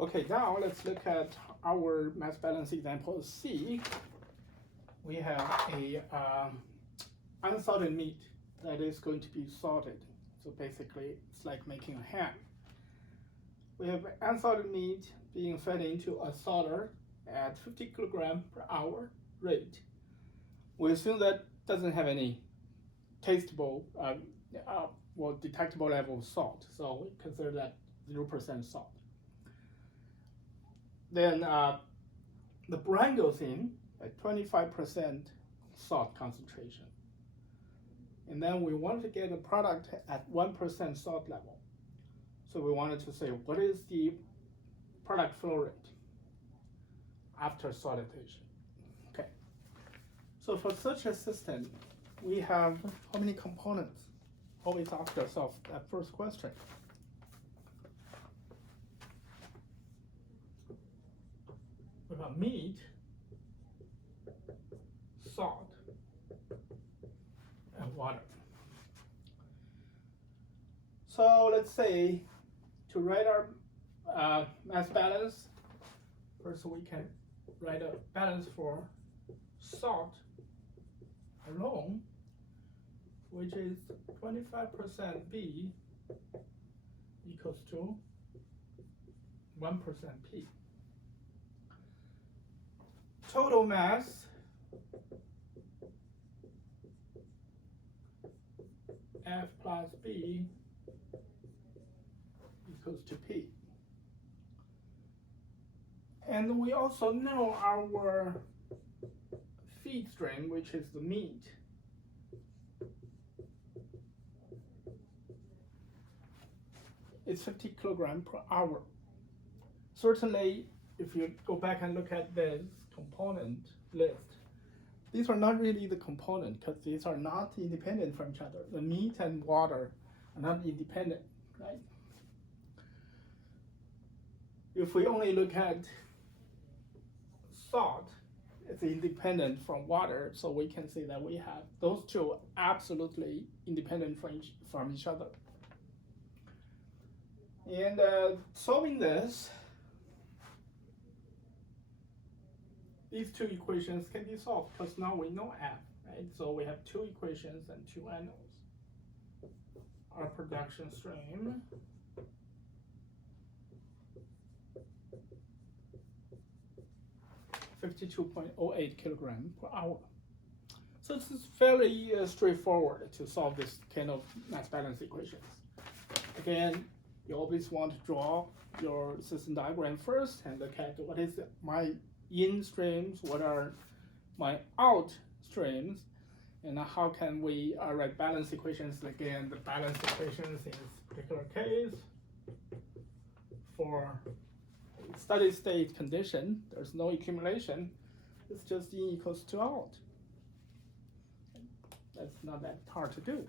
Okay, now let's look at our mass balance example C. We have a unsalted meat that is going to be salted. So basically, it's like making a ham. We have unsalted meat being fed into a salter at 50 kilogram per hour rate. We assume that doesn't have any tasteable or detectable level of salt, so we consider that 0% salt. Then the brine goes in at 25% salt concentration. And then we want to get a product at 1% salt level. So we wanted to say, what is the product flow rate after saltation? Okay. So for such a system, we have how many components? Always ask yourself that first question. We have meat, salt, and water. So let's say to write our mass balance, first we can write a balance for salt alone, which is 25% B equals to 1% P. Total mass F plus B equals to P. And we also know our feed stream, which is the meat. It's 50 kilogram per hour. Certainly, if you go back and look at this component list, these are not really the component because these are not independent from each other. The meat and water are not independent, right? If we only look at salt, it's independent from water, so we can say that we have those two absolutely independent from each other. And solving this, these two equations can be solved because now we know F, right? So we have two equations and two anodes. Our production stream (52.08 kilogram per hour). So this is fairly straightforward to solve this kind of mass balance equations. Again, you always want to draw your system diagram first and look at what is my in streams, what are my out streams, and how can we write balance equations. Again, the balance equations in this particular case for steady state condition, there's no accumulation, it's just in equals to out. That's not that hard to do.